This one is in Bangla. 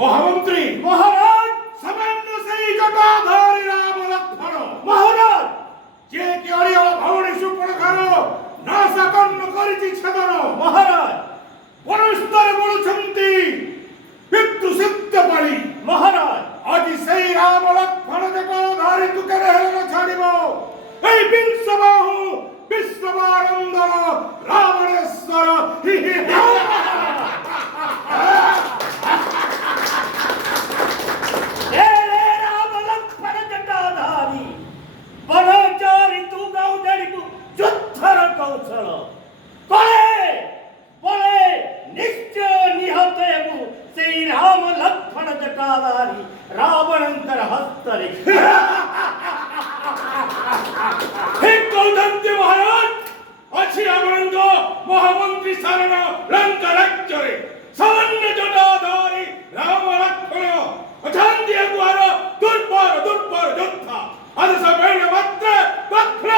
মহামন্ত্রী মহারাজ, সামান্য সেই জটাধারী রাম লক্ষ্মণ মহারাজ, যে কি অরিয় ভবনে সুপ্রখার নাশাকন্ন করিছি ছেদন মহারাজ, বনস্তরে বলুছন্তি পিতৃ সিদ্ধ পারি মহারাজ, আজ সেই রাম লক্ষ্মণ জটাধারী তুকে হেলন ছাড়িব এই বিংশবাহু বিশ্ববানন্দন রাবণেশ্বর। কৌশল কলে বলে নিশ্চয় নিহত হেবু সেই রাম লক্ষ্মণ জটাধারী রাবণঙ্কর হস্তরে। ঠিক কৌদন্তি মহারাজ, ଅଛି ଆମରଙ୍କ ମହାମନ୍ତ୍ରୀ ଶରଣ ଲଙ୍କା ରାଜ୍ୟରେ ସାମାନ୍ୟ ଜଟାଧାରୀ ରାମ ଲକ୍ଷ୍ମଣ ଅଛନ୍ତି ଆଗୁଆର ଦୁର୍ବଳ ଯୋଦ୍ଧା। ଆଦେଶ ପାଇଲେ ମାତ୍ରେ ଦକ୍ଷିଣ